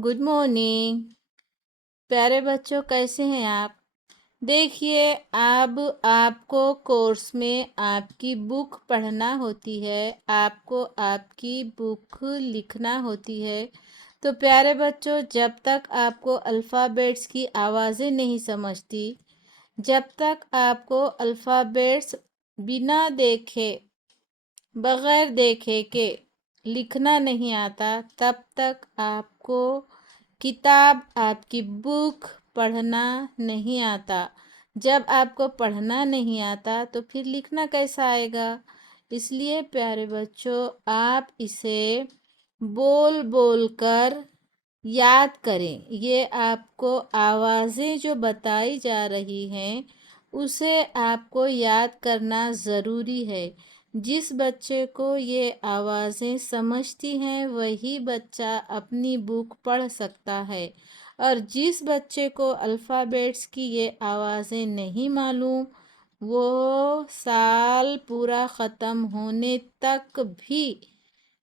Good morning. प्यारे बच्चों, कैसे हैं आप? देखिए, अब आपको कोर्स में आपकी बुक पढ़ना होती है, आपको आपकी बुक लिखना होती है। तो प्यारे बच्चों, जब तक आपको अल्फ़ाबेट्स की आवाज़ें नहीं समझती, जब तक आपको अल्फ़ाबेट्स बिना देखे, बगैर देखे के लिखना नहीं आता, तब तक आपको किताब, आपकी बुक पढ़ना नहीं आता। जब आपको पढ़ना नहीं आता तो फिर लिखना कैसा आएगा? इसलिए प्यारे बच्चों, आप इसे बोल बोल कर याद करें। ये आपको आवाज़ें जो बताई जा रही हैं, उसे आपको याद करना ज़रूरी है। जिस बच्चे को ये आवाज़ें समझती हैं, वही बच्चा अपनी बुक पढ़ सकता है। और जिस बच्चे को अल्फ़ाबेट्स की ये आवाज़ें नहीं मालूम, वो साल पूरा ख़त्म होने तक भी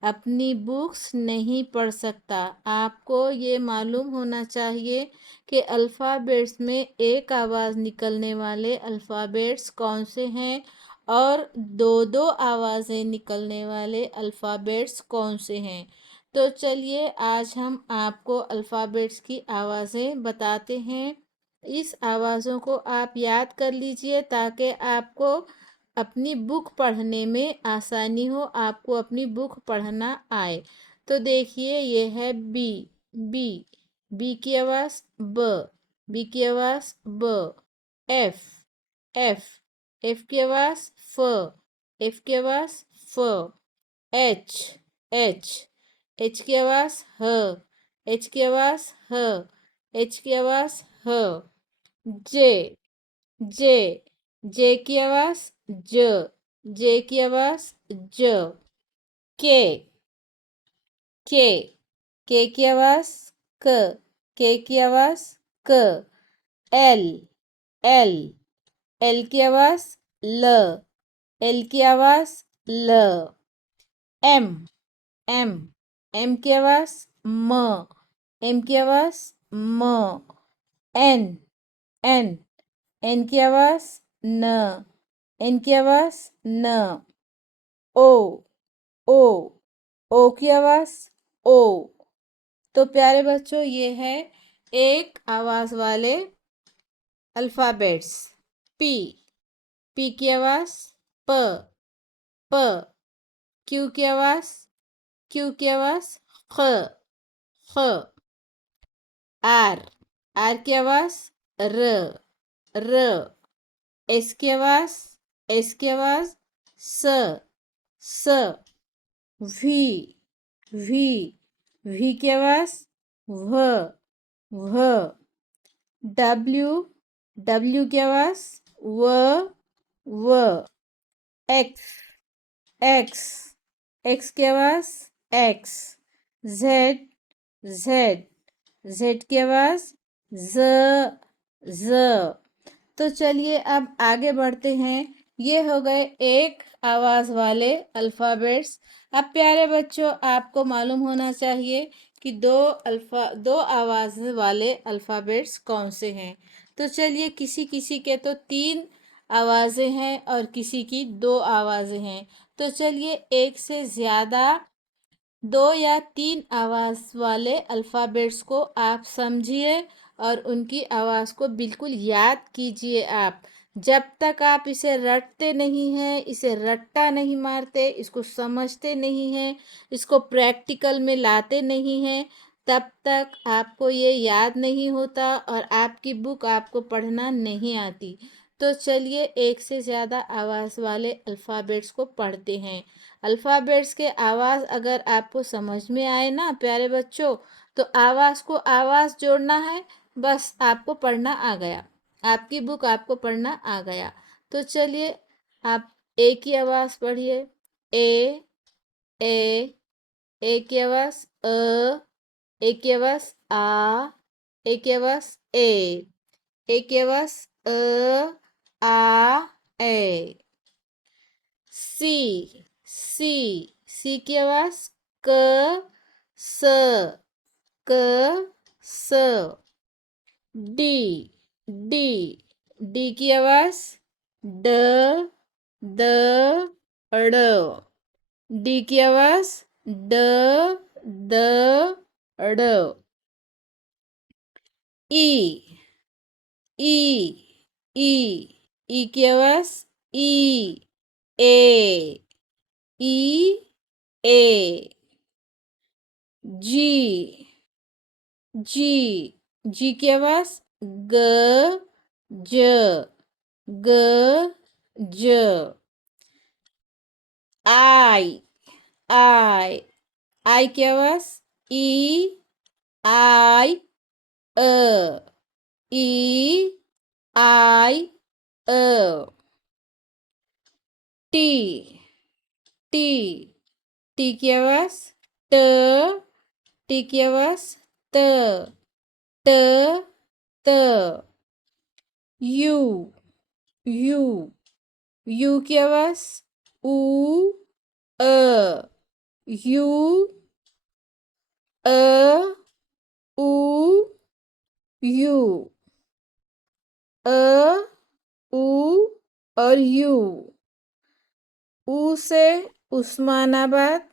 अपनी बुक्स नहीं पढ़ सकता। आपको ये मालूम होना चाहिए कि अल्फ़ाबेट्स में एक आवाज़ निकलने वाले अल्फ़ाबेट्स कौन से हैं और दो दो आवाज़ें निकलने वाले अल्फ़ाबेट्स कौन से हैं। तो चलिए, आज हम आपको अल्फ़ाबेट्स की आवाज़ें बताते हैं। इस आवाज़ों को आप याद कर लीजिए ताकि आपको अपनी बुक पढ़ने में आसानी हो, आपको अपनी बुक पढ़ना आए। तो देखिए, ये है बी। बी। बी की आवाज़ ब। बी की आवाज़ ब। एफ। एफ। एफ की आवाज़ फ। एफ की आवाज़ फ। एच। एच। एच की आवाज़ ह। एच की आवाज़ ह। एच की आवाज़ ह। जे। जे। जे की आवाज़ ज। जे की आवाज़ ज। के। के। के की आवाज़ क। के की आवाज़ क। एल। एल। एल की आवाज़ ल। एल की आवाज़ ल। एम। एम। एम की आवाज़ म। एम की आवाज़ म। एन। एन। एन की आवाज़ न। एन की आवाज़ न। ओ। ओ। ओ की आवाज़ ओ। तो प्यारे बच्चों, ये है एक आवाज़ वाले अल्फ़ाबेट्स। पी। पी की आवाज़ प। प। क्यू की आवाज़ क्यू की आवाज़ ख। ख। आर। आर की आवाज़ र। र। एस की आवाज़ एस की आवाज़ स। स। वी। वी। वी की आवाज़ व। व। डब्ल्यू। डब्ल्यू की आवाज़ व। व। एक्स। एक्स। एक्स की आवाज़ एक्स। जेड। जेड। जेड की आवाज़ ज। ज। तो चलिए, अब आगे बढ़ते हैं। ये हो गए एक आवाज़ वाले अल्फ़ाबेट्स। अब प्यारे बच्चों, आपको मालूम होना चाहिए कि दो आवाज़ वाले अल्फ़ाबेट्स कौन से हैं। तो चलिए, किसी किसी के तो 3 आवाज़ें हैं और किसी की 2 आवाज़ें हैं। तो चलिए, एक से ज़्यादा 2 या 3 आवाज़ वाले अल्फ़ाबेट्स को आप समझिए और उनकी आवाज़ को बिल्कुल याद कीजिए आप। जब तक आप इसे रटते नहीं हैं, इसे रट्टा नहीं मारते, इसको समझते नहीं हैं, इसको प्रैक्टिकल में लाते नहीं हैं, तब तक आपको ये याद नहीं होता और आपकी बुक आपको पढ़ना नहीं आती। तो चलिए, एक से ज़्यादा आवाज़ वाले अल्फ़ाबेट्स को पढ़ते हैं। अल्फ़ाबेट्स के आवाज़ अगर आपको समझ में आए ना प्यारे बच्चों, तो आवाज़ को आवाज़ जोड़ना है, बस आपको पढ़ना आ गया, आपकी बुक आपको पढ़ना आ गया। तो चलिए, आप ए की आवाज़ पढ़िए। ए। ए। ए की आवाज़ अ। ए की आवाज़ आ। ए की आवाज़ ए। ए की आवाज़ आ ए। सी। सी। सी की आवाज़ क। स। क स डी डी डी की आवाज ड द ड़ डी की आवाज ड द ड़ ई ई ई ई की आवाज ई ए ई ए जी जी जी की आवाज ग ज ग ज आई आई आई की आवाज ई आई अ ई आई अ टी टी टी की आवाज ट टी की आवाज त ट त यू यू यू की आवाज ऊ अ यू अ ऊ यू अ ऊ और यू ऊ से उस्मानाबाद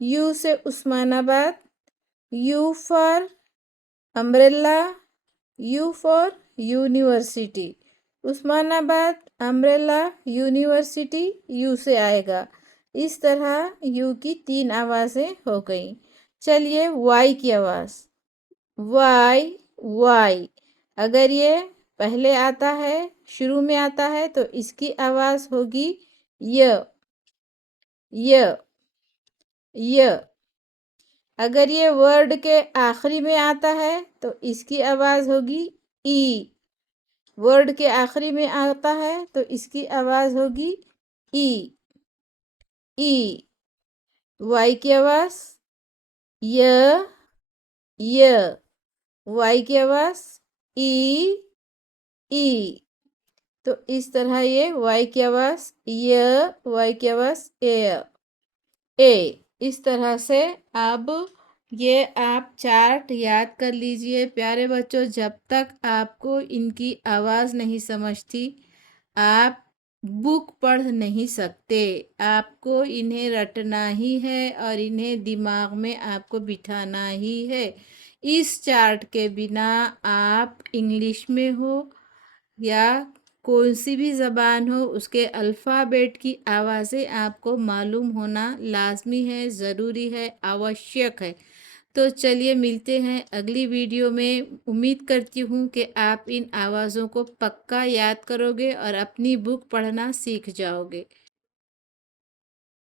यू से Osmanabad you for umbrella you for university Osmanabad umbrella university you से आएगा। इस तरह यू की 3 आवाज़ें हो गई। चलिए वाई की आवाज़ वाई वाई अगर ये पहले आता है शुरू में आता है तो इसकी आवाज़ होगी य य य अगर ये वर्ड के आखिरी में आता है तो इसकी आवाज़ होगी ई वर्ड के आखिरी में आता है तो इसकी आवाज़ होगी ई ई वाई की आवाज़ य य वाई की आवाज़ ई ई तो इस तरह ये वाई की आवाज़ य वाई की आवाज़ ए इस तरह से अब ये आप चार्ट याद कर लीजिए प्यारे बच्चों। जब तक आपको इनकी आवाज़ नहीं समझती आप बुक पढ़ नहीं सकते। आपको इन्हें रटना ही है और इन्हें दिमाग में आपको बिठाना ही है। इस चार्ट के बिना आप इंग्लिश में हो या कौन सी भी ज़बान हो उसके अल्फ़ाबेट की आवाज़ें आपको मालूम होना लाजमी है, ज़रूरी है, आवश्यक है। तो चलिए मिलते हैं अगली वीडियो में। उम्मीद करती हूँ कि आप इन आवाज़ों को पक्का याद करोगे और अपनी बुक पढ़ना सीख जाओगे।